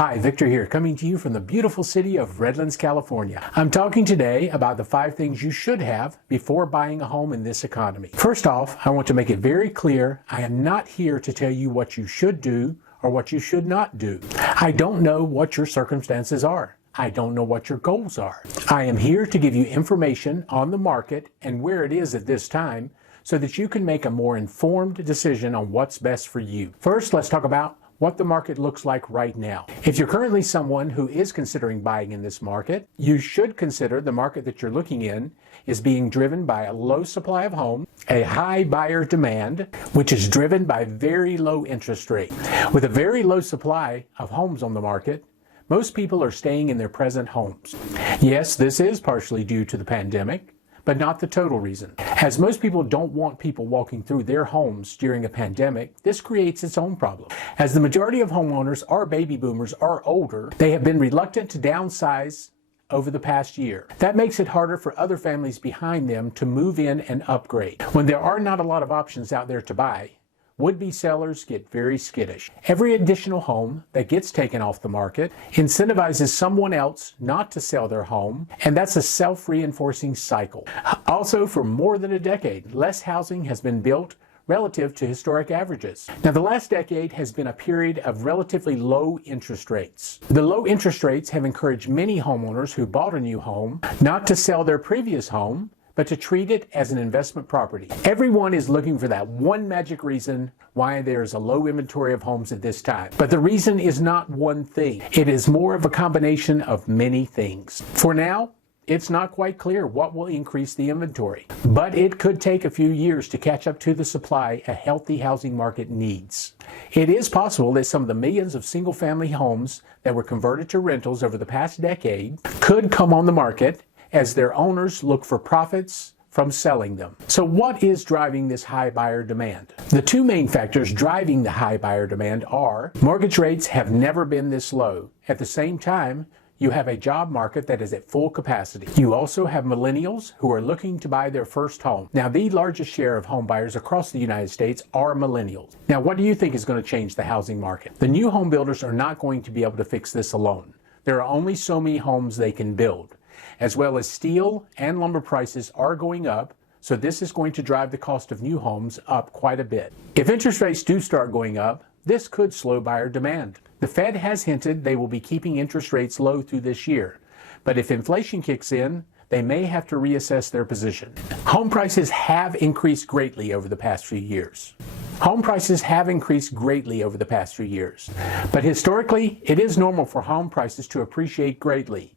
Hi, Victor here, coming to you from the beautiful city of Redlands, California. I'm talking today about the 5 things you should have before buying a home in this economy. First off, I want to make it very clear, I am not here to tell you what you should do or what you should not do. I don't know what your circumstances are. I don't know what your goals are. I am here to give you information on the market and where it is at this time so that you can make a more informed decision on what's best for you. First, let's talk about what the market looks like right now. If you're currently someone who is considering buying in this market, you should consider the market that you're looking in is being driven by a low supply of homes, a high buyer demand, which is driven by very low interest rate. With a very low supply of homes on the market, most people are staying in their present homes. Yes, this is partially due to the pandemic, but not the total reason. As most people don't want people walking through their homes during a pandemic, this creates its own problem. As the majority of homeowners are baby boomers or older, they have been reluctant to downsize over the past year. That makes it harder for other families behind them to move in and upgrade. When there are not a lot of options out there to buy, would-be sellers get very skittish. Every additional home that gets taken off the market incentivizes someone else not to sell their home, and that's a self-reinforcing cycle. Also, for more than a decade, less housing has been built relative to historic averages. Now, the last decade has been a period of relatively low interest rates. The low interest rates have encouraged many homeowners who bought a new home not to sell their previous home, but to treat it as an investment property. Everyone is looking for that one magic reason why there's a low inventory of homes at this time. But the reason is not one thing. It is more of a combination of many things. For now, it's not quite clear what will increase the inventory, but it could take a few years to catch up to the supply a healthy housing market needs. It is possible that some of the millions of single-family homes that were converted to rentals over the past decade could come on the market as their owners look for profits from selling them. So what is driving this high buyer demand? The 2 main factors driving the high buyer demand are mortgage rates have never been this low. At the same time, you have a job market that is at full capacity. You also have millennials who are looking to buy their first home. Now, the largest share of home buyers across the United States are millennials. Now, what do you think is going to change the housing market? The new home builders are not going to be able to fix this alone. There are only so many homes they can build. As well as steel and lumber prices are going up, so this is going to drive the cost of new homes up quite a bit. If interest rates do start going up, this could slow buyer demand. The Fed has hinted they will be keeping interest rates low through this year, but if inflation kicks in, they may have to reassess their position. Home prices have increased greatly over the past few years. Home prices have increased greatly over the past few years, but historically, it is normal for home prices to appreciate greatly,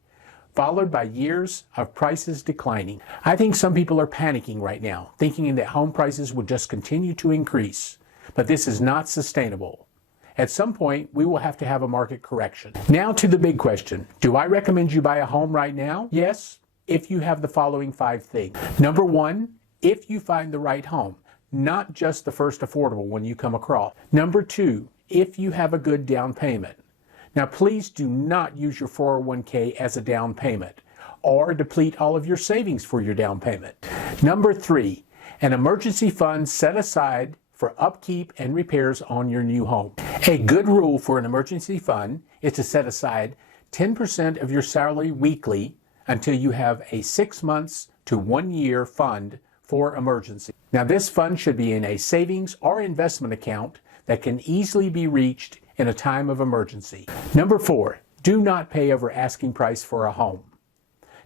followed by years of prices declining. I think some people are panicking right now, thinking that home prices will just continue to increase, but this is not sustainable. At some point, we will have to have a market correction. Now to the big question. Do I recommend you buy a home right now? Yes, if you have the following 5 things. Number 1, if you find the right home, not just the first affordable one you come across. Number 2, if you have a good down payment. Now, please do not use your 401k as a down payment or deplete all of your savings for your down payment. Number 3, an emergency fund set aside for upkeep and repairs on your new home. A good rule for an emergency fund is to set aside 10% of your salary weekly until you have a 6 months to 1 year fund for emergency. Now, this fund should be in a savings or investment account that can easily be reached in a time of emergency. Number 4, do not pay over asking price for a home.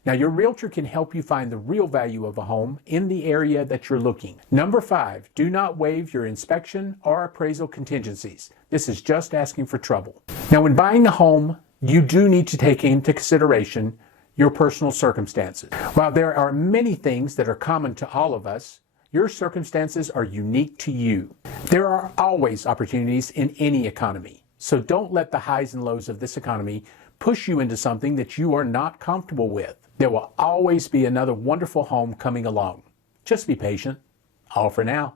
Now, your realtor can help you find the real value of a home in the area that you're looking. Number 5, do not waive your inspection or appraisal contingencies. This is just asking for trouble. Now, when buying a home, you do need to take into consideration your personal circumstances. While there are many things that are common to all of us, your circumstances are unique to you. There are always opportunities in any economy, so don't let the highs and lows of this economy push you into something that you are not comfortable with. There will always be another wonderful home coming along. Just be patient. All for now.